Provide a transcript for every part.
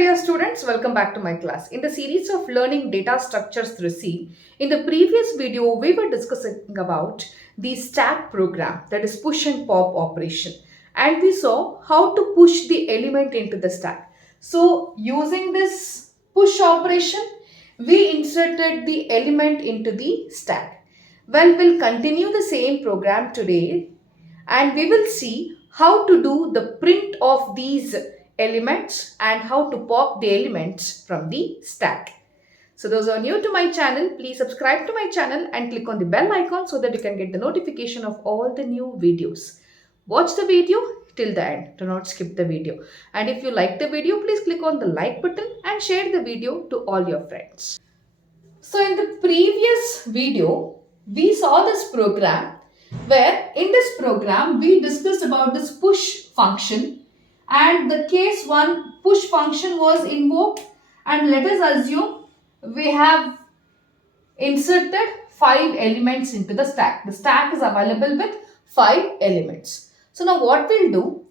dear students, welcome back to my class. In the series of learning data structures through C, in the previous video we were discussing about the stack program, that is push and pop operation, and we saw how to push the element into the stack. So using this push operation, we inserted the element into the stack. Well, we'll continue the same program today and we will see how to do the print of these elements and how to pop the elements from the stack. So those who are new to my channel, please subscribe to my channel and click on the bell icon so that you can get the notification of all the new videos. Watch the video till the end. Do not skip the video. And if you like the video, please click on the like button and share the video to all your friends. So in the previous video, we saw this program where in this program we discussed about this push function, and the case 1 push function was invoked, and let us assume we have inserted 5 elements into the stack. The stack is available with 5 elements. So now what we'll do,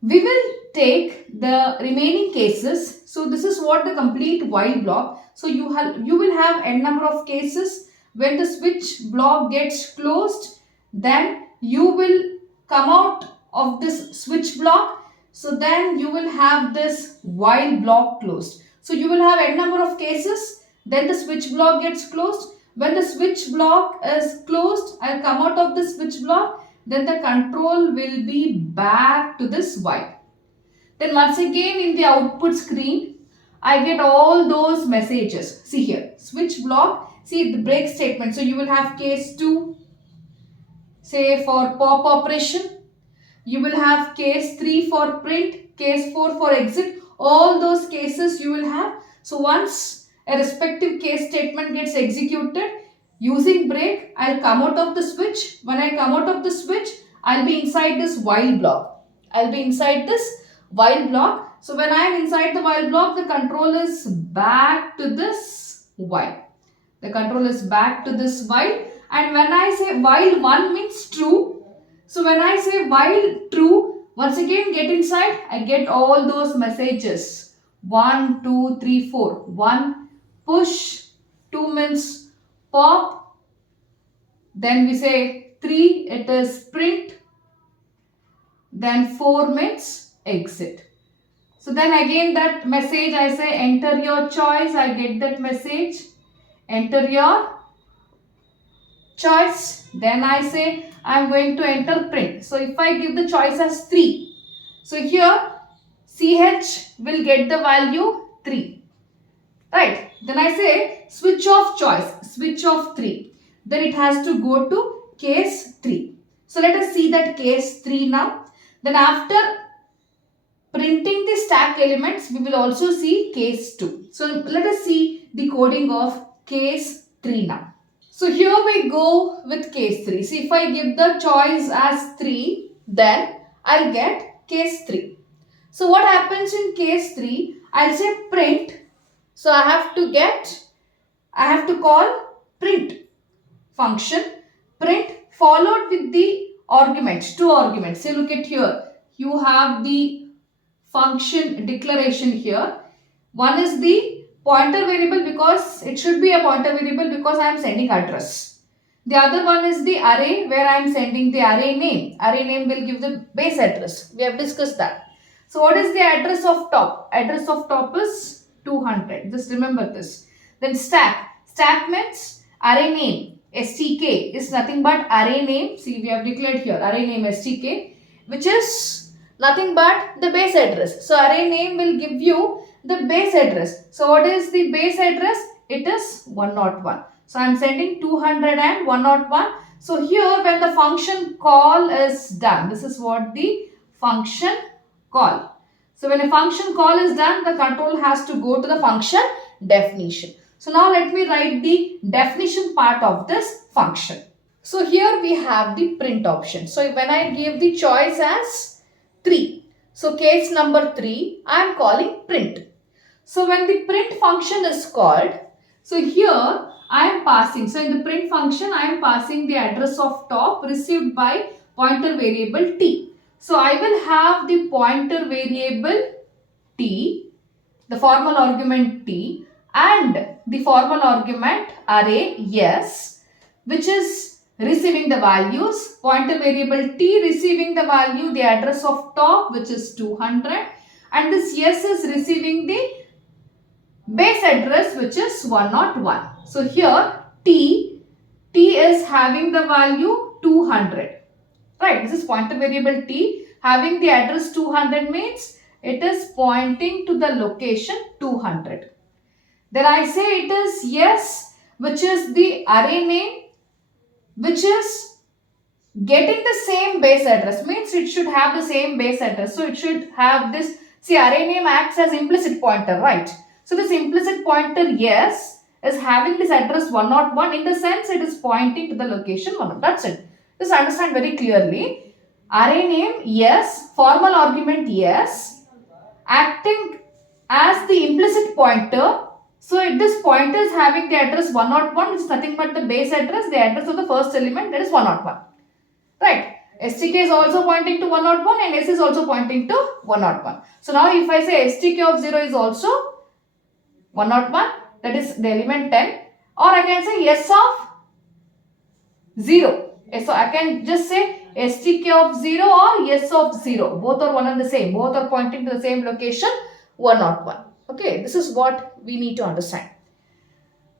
we will take the remaining cases. So this is what the complete while block. So you will have n number of cases. When the switch block gets closed, then you will come out of this switch block. So then you will have this while block closed. So you will have n number of cases. Then the switch block gets closed. When the switch block is closed, I'll come out of the switch block. Then the control will be back to this while. Then once again in the output screen, I get all those messages. See here, switch block, see the break statement. So you will have case 2, say for pop operation. You will have case 3 for print, case 4 for exit. All those cases you will have. So once a respective case statement gets executed, using break, I'll come out of the switch. When I come out of the switch, I'll be inside this while block. I'll be inside this while block. So when I am inside the while block, the control is back to this while. The control is back to this while. And when I say while 1 means true. So when I say while true, once again get inside, I get all those messages. 1, 2, 3, 4. 1 push, 2 means pop. Then we say 3, it is print. Then 4 means exit. So then again that message I say enter your choice, I get that message. Enter your choice. Then I say I am going to enter print. So if I give the choice as 3. So here CH will get the value 3. Right. Then I say switch off choice, switch off 3. Then it has to go to case 3. So let us see that case 3 now. Then after printing the stack elements, we will also see case 2. So let us see the coding of case 3 now. So here we go with case 3. See, if I give the choice as 3, then I'll get case 3. So what happens in case 3? I'll say print. So I have to call print function. Print followed with the arguments, 2 arguments. See, look at here. You have the function declaration here. One is the pointer variable, because it should be a pointer variable because I am sending address. The other one is the array where I am sending the array name. Array name will give the base address. We have discussed that. So what is the address of top? Address of top is 200. Just remember this. Then stack. Stack means array name. STK is nothing but array name. See, we have declared here array name STK, which is nothing but the base address. So array name will give you the base address. So what is the base address? It is 101. So I am sending 200 and 101. So here when the function call is done, this is what the function call. So when a function call is done, the control has to go to the function definition. So now let me write the definition part of this function. So here we have the print option. So when I give the choice as 3. So case number 3, I am calling print. So when the print function is called, so here I am passing. So in the print function, I am passing the address of top received by pointer variable t. So I will have the pointer variable t the formal argument T, and the formal argument array yes, which is receiving the values, pointer variable T receiving the value, the address of top which is 200, and this yes is receiving the base address which is 101. So here T is having the value 200. Right, this is pointer variable T having the address 200 means it is pointing to the location 200. Then I say it is yes, which is the array name, which is getting the same base address, means it should have the same base address. So it should have this, see, array name acts as implicit pointer, right? So this implicit pointer yes is having this address 101, in the sense it is pointing to the location 101. That's it. Just understand very clearly. Array name yes, formal argument yes, acting as the implicit pointer. So if this pointer is having the address 101, which is nothing but the base address, the address of the first element, that is 101. Right. STK is also pointing to 101 and S is also pointing to 101. So now if I say STK of 0 is also 101, that is the element 10, or I can say S of 0. So I can just say STK of 0 or S of 0. Both are one and the same. Both are pointing to the same location, 101. Okay, this is what we need to understand.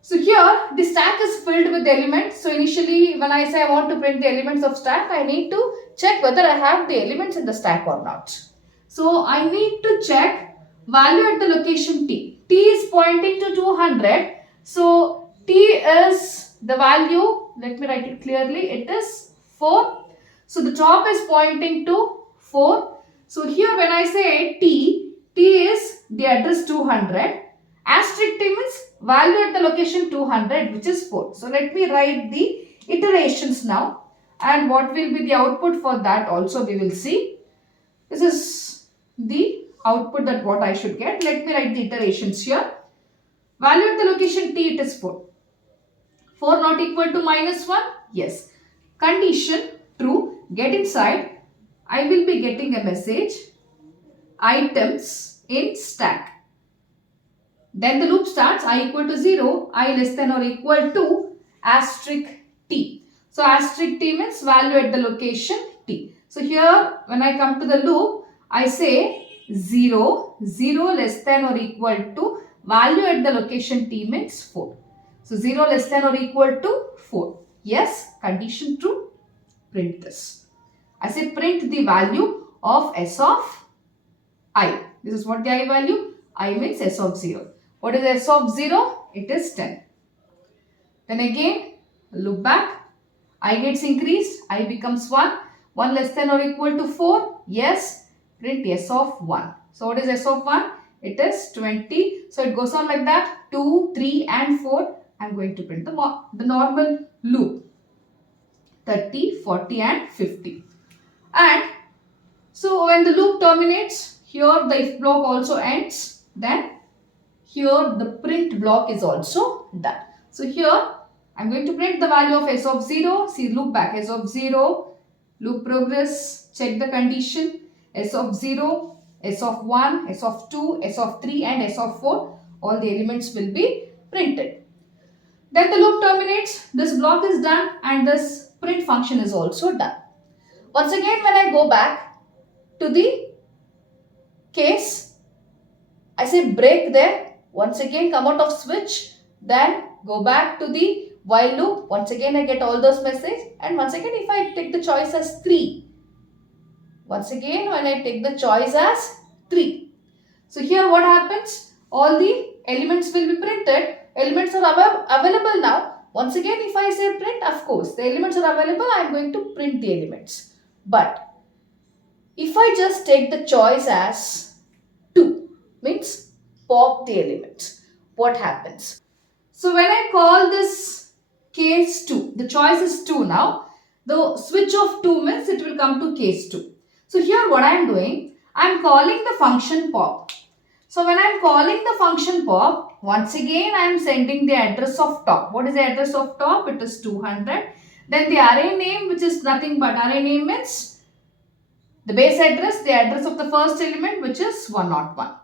So here the stack is filled with elements. So initially when I say I want to print the elements of stack, I need to check whether I have the elements in the stack or not. So I need to check value at the location T. T is pointing to 200. So T is the value, let me write it clearly, it is 4. So the top is pointing to 4. So here when I say T is the address 200. Asterisk T means value at the location 200, which is 4. So let me write the iterations now, and what will be the output for that also we will see. This is the output that what I should get. Let me write the iterations here. Value at the location T, it is 4. 4 not equal to -1? Yes. Condition true. Get inside. I will be getting a message. Items in stack. Then the loop starts, I equal to 0, I less than or equal to asterisk T. So asterisk T means value at the location T. So here when I come to the loop, I say 0, 0 less than or equal to value at the location T means 4. So 0 less than or equal to 4. Yes, condition true, print this. I say print the value of S of I. This is what the I value, I means S of 0. What is S of 0? It is 10. Then again, loop back. I gets increased. I becomes 1. 1 less than or equal to 4. Yes. Print S of 1. So what is S of 1? It is 20. So it goes on like that. 2, 3 and 4. I am going to print the normal loop. 30, 40 and 50. And so when the loop terminates, here the if block also ends. Then here the print block is also done. So here I am going to print the value of S of 0. See, loop back, S of 0, loop progress, check the condition, S of 0, S of 1, S of 2, S of 3 and S of 4. All the elements will be printed. Then the loop terminates, this block is done and this print function is also done. Once again when I go back to the case, I say break there. Once again come out of switch, then go back to the while loop. Once again I get all those messages, and once again if I take the choice as 3. Once again when I take the choice as 3. So here what happens? All the elements will be printed. Elements are available now. Once again if I say print, of course the elements are available, I am going to print the elements. But if I just take the choice as 2, means pop the elements, what happens? So when I call this case 2, the choice is 2 now. The switch of 2 means it will come to case 2. So here what I am doing, I am calling the function pop. So when I am calling the function pop, once again I am sending the address of top. What is the address of top? It is 200. Then the array name, which is nothing but array name means the base address, the address of the first element, which is 101.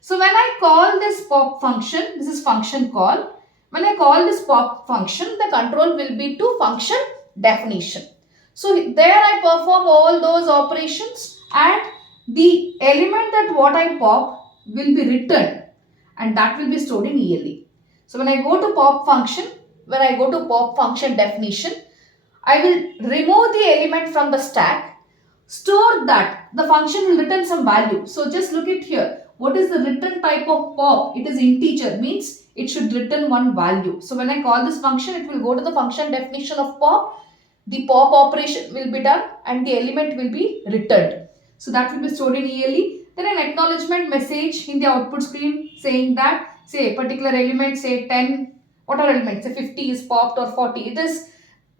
So when I call this pop function, this is function call. When I call this pop function, the control will be to function definition. So there I perform all those operations and the element that what I pop will be returned and that will be stored in ELE. So when I go to pop function, when I go to pop function definition, I will remove the element from the stack, store that. The function will return some value. So just look at here. What is the return type of pop? It is integer, means it should return one value. So when I call this function, it will go to the function definition of pop. The pop operation will be done and the element will be returned. So that will be stored in ELE. Then an acknowledgement message in the output screen saying that, say, a particular element, say 10, whatever element, say 50 is popped or 40. It is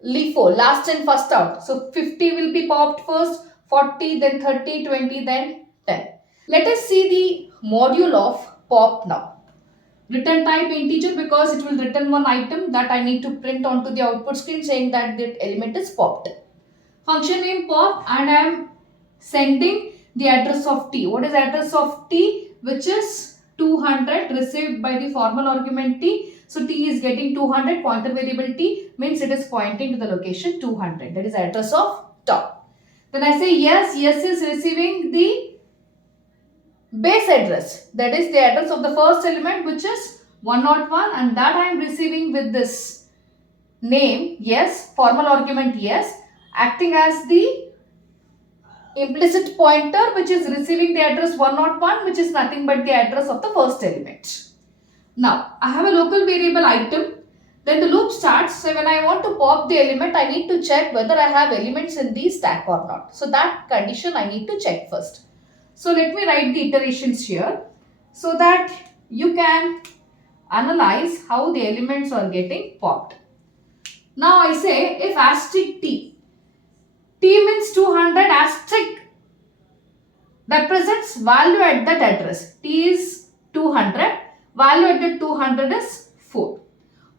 LIFO, last in first out. So 50 will be popped first, 40, then 30, 20, then 10. Let us see the module of pop now. Return type integer because it will return one item that I need to print onto the output screen saying that that element is popped. Function name pop and I am sending the address of t. What is address of t? Which is 200 received by the formal argument t. So t is getting 200, pointer variable t means it is pointing to the location 200. That is address of top. Then I say yes, yes is receiving the base address, that is the address of the first element which is 101 and that I am receiving with this name yes, formal argument yes, acting as the implicit pointer which is receiving the address 101 which is nothing but the address of the first element. Now I have a local variable item, then the loop starts. So when I want to pop the element, I need to check whether I have elements in the stack or not. So that condition I need to check first. So let me write the iterations here so that you can analyze how the elements are getting popped. Now I say if asterisk t means 200 asterisk represents value at that address. T is 200, value at the 200 is 4.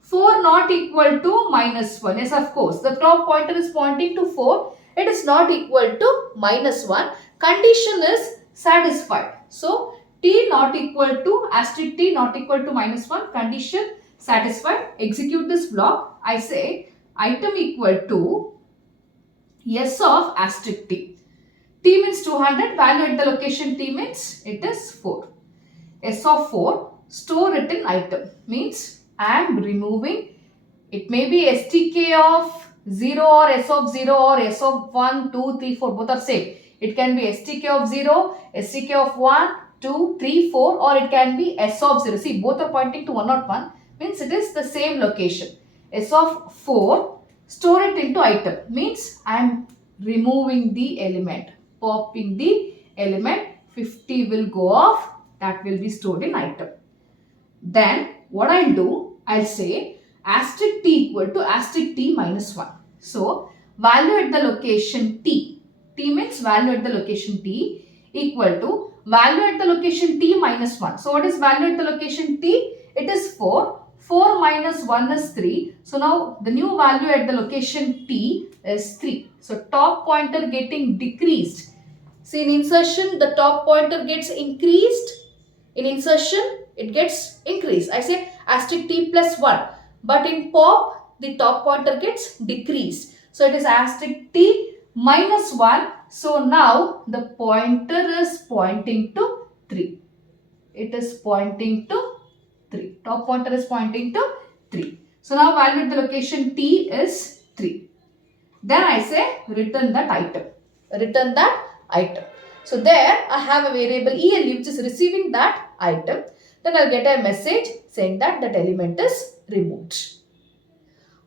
4 not equal to minus 1. Yes, of course, the top pointer is pointing to 4. It is not equal to minus 1. Condition is satisfied. So, t not equal to asterisk t not equal to minus 1, condition satisfied. Execute this block. I say item equal to s of asterisk t. T means 200, value at the location t means it is 4. S of 4, store it in item means I am removing, it may be STK of 0 or S of 0 or S of 1, 2, 3, 4, both are same. It can be STK of 0, STK of 1, 2, 3, 4 or it can be S of 0. See, both are pointing to 101 means it is the same location. S of 4, store it into item means I am removing the element, popping the element, 50 will go off, that will be stored in item. Then what I'll do, I'll say asterisk t equal to asterisk t minus 1. So value at the location t means value at the location t equal to value at the location t minus 1. So what is value at the location t? It is 4. 4 minus 1 is 3. So now the new value at the location t is 3. So top pointer getting decreased. See, in insertion the top pointer gets increased. In insertion it gets increased. I say asterisk t plus 1. But in pop the top pointer gets decreased. So it is asterisk t minus 1. So now the pointer is pointing to 3. It is pointing to 3. Top pointer is pointing to 3. So now value at the location t is 3. Then I say return that item. Return that item. So there I have a variable ELE which is receiving that item. Then I'll get a message saying that that element is removed.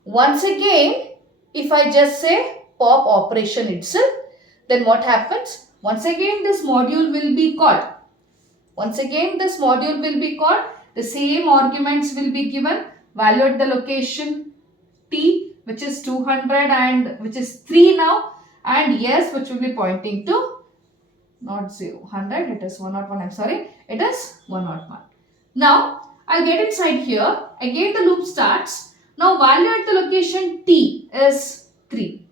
Once again, if I just say pop operation itself, then what happens? Once again this module will be called. Once again this module will be called. The same arguments will be given. Value at the location t which is 200 and which is 3 now, and yes which will be pointing to not 0, 100, it is 101, I'm sorry, it is 101. Now I'll get inside here, again the loop starts. Now value at the location t is 3.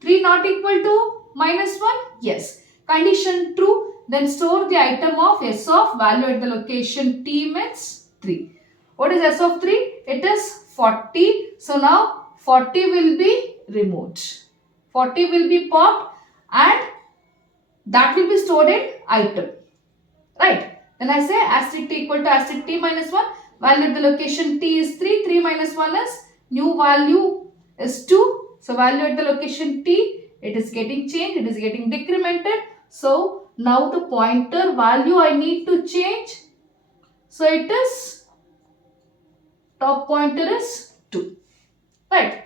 3 not equal to minus 1? Yes. Condition true, then store the item of S of value at the location T means 3. What is S of 3? It is 40. So now 40 will be removed. 40 will be popped and that will be stored in item. Right. Then I say asterisk t equal to asterisk t minus 1. Value at the location T is 3. 3 minus 1 is new value is 2. So value at the location T, it is getting changed. It is getting decremented. So now the pointer value I need to change. So it is top pointer is 2. Right.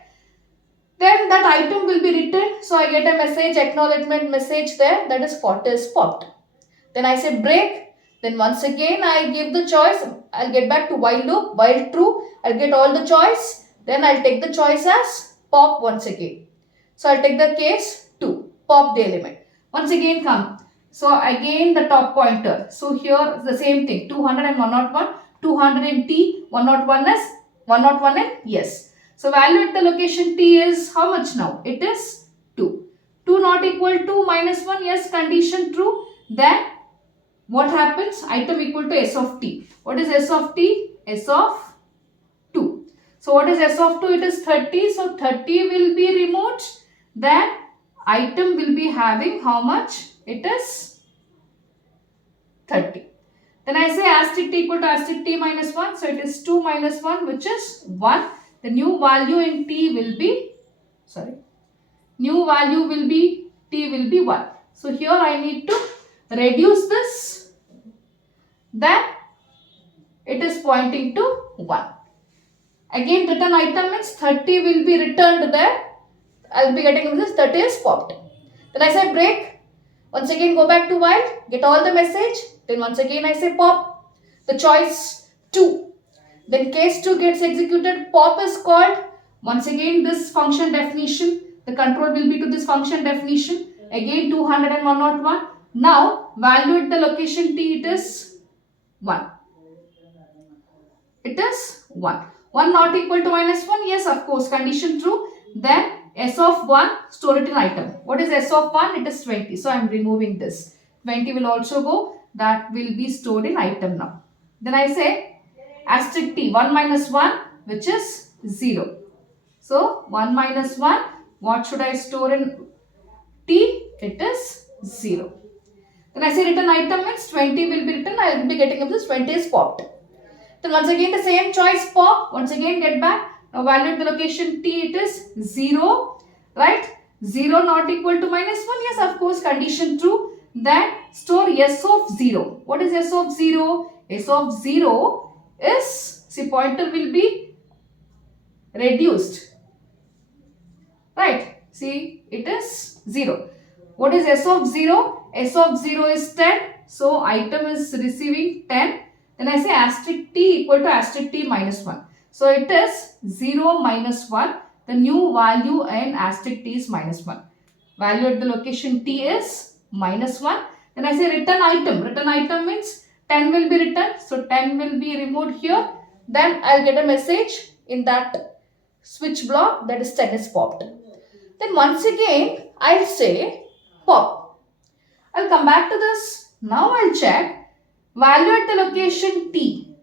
Then that item will be written. So I get a message, acknowledgement message there, that is 40 is popped. Then I say break. Then once again I give the choice. I'll get back to while loop. While true, I'll get all the choice. Then I'll take the choice as pop once again. So I'll take the case 2. Pop the element. Once again come. So again the top pointer. So here the same thing. 200 and 101. 200 in T. 101 is 101 in yes. So value at the location T is how much now? It is 2. 2 not equal to minus 1. Yes, condition true. Then what happens? Item equal to S of T. What is S of T? S of 2. So what is S of 2? It is 30. So 30 will be removed. Then item will be having how much? It is 30. Then I say asterisk T equal to asterisk T minus 1. So it is 2 minus 1 which is 1. The new value in T will be, new value will be, T will be 1. So here I need to reduce this. Then it is pointing to 1. Again return item means 30 will be returned there. I will be getting this 30 is popped. Then I say break. Once again go back to while. Get all the message. Then once again I say pop. The choice 2. Then case 2 gets executed. Pop is called. Once again this function definition. The control will be to this function definition. Again 200 and 101. Now value at the location T it is 1. It is 1. 1 not equal to minus 1. Yes, of course, condition true. Then S of 1 store it in item. What is S of 1? It is 20. So I am removing this. 20 will also go. That will be stored in item now. Then I say asterisk T 1 minus 1 which is 0. So 1 minus 1, what should I store in T? It is 0. Then I say return item means 20 will be written. I will be getting up this 20 is popped. Then once again the same choice pop. Once again get back. Now value at the location T it is 0. Right? 0 not equal to minus 1. Yes, of course, condition true. Then store S of 0. What is S of 0? S of 0 is, see, pointer will be reduced. Right? See, it is 0. What is S of 0? S of 0 is 10. So item is receiving 10. Then I say asterisk T equal to asterisk T minus 1. So it is 0 minus 1. The new value in asterisk T is minus 1. Value at the location T is minus 1. Then I say return item. Return item means 10 will be returned. So 10 will be removed here. Then I'll get a message in that switch block that is 10 is popped. Then once again I'll say pop. I'll come back to this. Now I'll check value at the location T.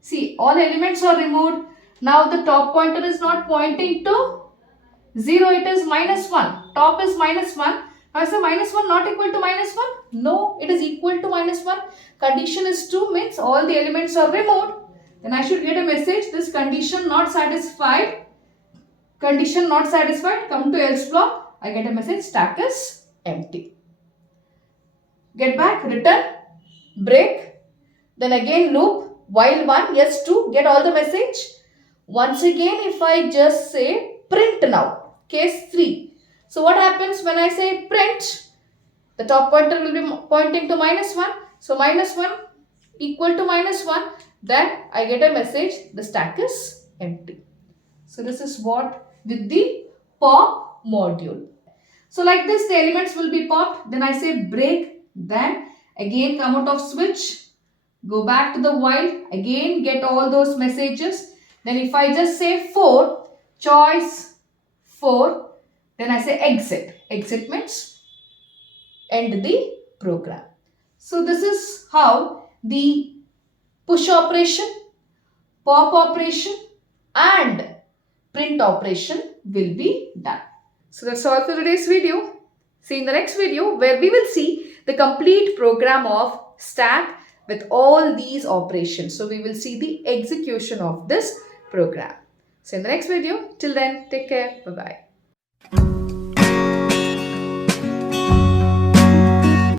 See, all elements are removed. Now the top pointer is not pointing to 0. It is minus 1. Top is minus 1. Now I say minus 1 not equal to minus 1. No, it is equal to minus 1. Condition is true means all the elements are removed. Then I should get a message. This condition not satisfied. Condition not satisfied. Come to else block. I get a message. Stack is empty. Get back. Return. Break. Then again loop. While 1. Yes 2. Get all the message. Once again if I just say print now. Case 3. So what happens when I say print? The top pointer will be pointing to minus 1. So minus 1 equal to minus 1. Then I get a message. The stack is empty. So this is what with the pop module. So like this the elements will be popped. Then I say break. Then again come out of switch. Go back to the while. Again get all those messages. Then if I just say 4. Choice 4. Then I say exit. Exit means end the program. So this is how the push operation, pop operation and print operation will be done. So that's all for today's video. See you in the next video where we will see the complete program of stack with all these operations. So we will see the execution of this program. So in the next video, till then, take care. Bye-bye.